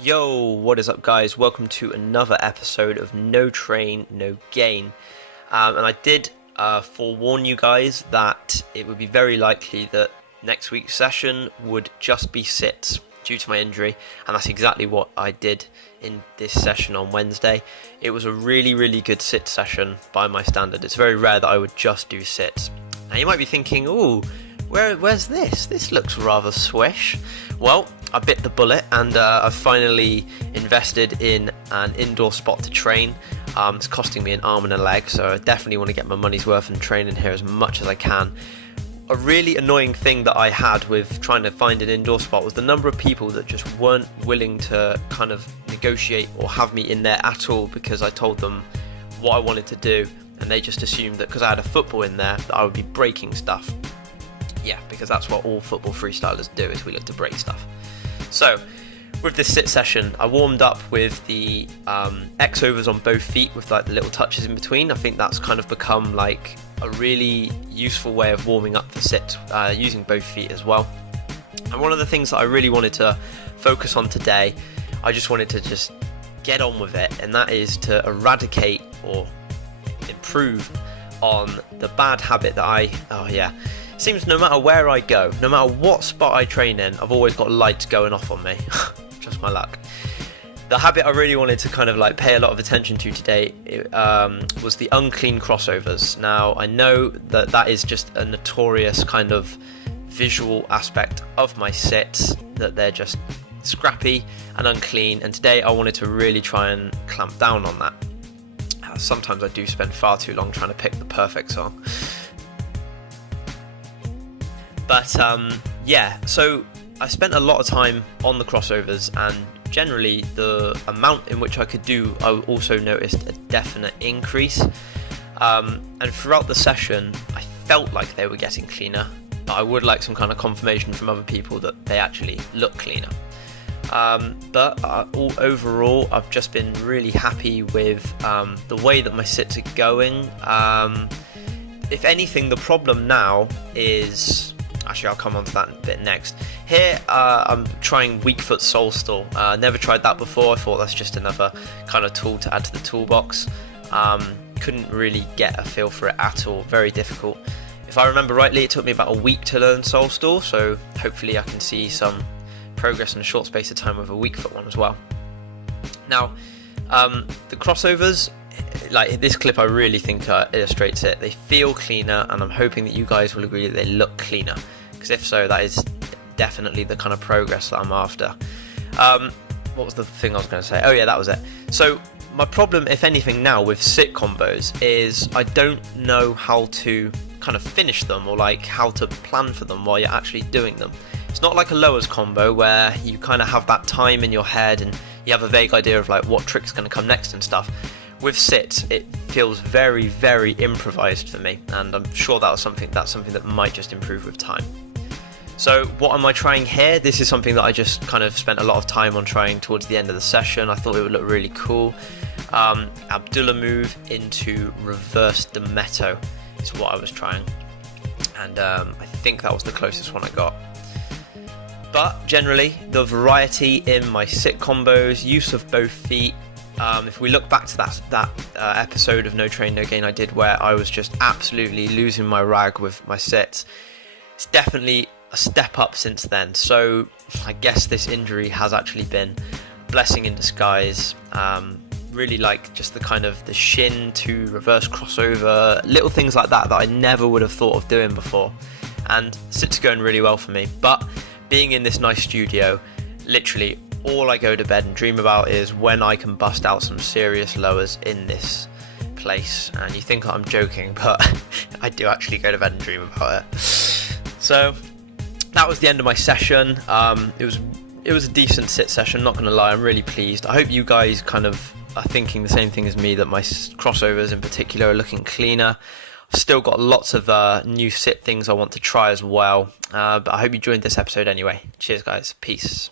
Yo, what is up guys? Welcome to another episode of No Train, No Gain. And I did forewarn you guys that it would be very likely that next week's session would just be sits due to my injury, and that's exactly what I did in this session on Wednesday. It was a really good sit session by my standard. It's very rare that I would just do sits. Now you might be thinking, ooh, where's this? This looks rather swish. Well, I bit the bullet and I've finally invested in an indoor spot to train. It's costing me an arm and a leg, so I definitely want to get my money's worth and train in here as much as I can. A really annoying thing that I had with trying to find an indoor spot was the number of people that just weren't willing to kind of negotiate or have me in there at all because I told them what I wanted to do, and they just assumed that because I had a football in there that I would be breaking stuff. Yeah, because that's what all football freestylers do, is we look to break stuff. So, with this sit session, I warmed up with the X overs on both feet with like the little touches in between. I think that's kind of become like a really useful way of warming up the sit, using both feet as well. And one of the things that I really wanted to focus on today, I just wanted to just get on with it, and that is to eradicate or improve on the bad habit that seems no matter where I go, no matter what spot I train in, I've always got lights going off on me. Just my luck. The habit I really wanted to kind of like pay a lot of attention to today was the unclean crossovers. Now, I know that that is just a notorious kind of visual aspect of my sits, that they're just scrappy and unclean, and today I wanted to really try and clamp down on that. Sometimes I do spend far too long trying to pick the perfect song. But so I spent a lot of time on the crossovers, and generally the amount in which I could do, I also noticed a definite increase. And throughout the session, I felt like they were getting cleaner, but I would like some kind of confirmation from other people that they actually look cleaner. Overall, I've just been really happy with the way that my sits are going. If anything, the problem now is... Actually, I'll come on to that bit next. Here, I'm trying weak foot sole stall. Never tried that before. I thought that's just another kind of tool to add to the toolbox. Couldn't really get a feel for it at all. Very difficult. If I remember rightly, it took me about a week to learn sole stall, so hopefully I can see some progress in a short space of time with a weak foot one as well. Now, the crossovers, like this clip, I really think illustrates it. They feel cleaner, and I'm hoping that you guys will agree that they look cleaner, because if so, that is definitely the kind of progress that I'm after. What was the thing I was going to say? Oh yeah, that was it. So my problem, if anything, now with sit combos is I don't know how to kind of finish them, or like how to plan for them while you're actually doing them. It's not like a lowers combo where you kind of have that time in your head and you have a vague idea of like what trick's going to come next and stuff. With sits, it feels very improvised for me, and I'm sure that's something that might just improve with time. So what am I trying here? This is something that I just kind of spent a lot of time on trying towards the end of the session. I thought it would look really cool. Abdullah move into reverse Demetto is what I was trying, and I think that was the closest one I got. But generally, the variety in my sit combos, use of both feet. If we look back to that episode of No Train No Gain I did, where I was just absolutely losing my rag with my sits, it's definitely a step up since then. So I guess this injury has actually been a blessing in disguise. Really like just the kind of the shin to reverse crossover, little things like that I never would have thought of doing before, and sits are going really well for me. But being in this nice studio, literally all I go to bed and dream about is when I can bust out some serious lowers in this place. And you think I'm joking, but I do actually go to bed and dream about it. So that was the end of my session. It was a decent sit session, not gonna lie. I'm really pleased. I hope you guys kind of are thinking the same thing as me, that my crossovers in particular are looking cleaner. I've still got lots of new sit things I want to try as well, but I hope you enjoyed this episode anyway. Cheers guys, peace.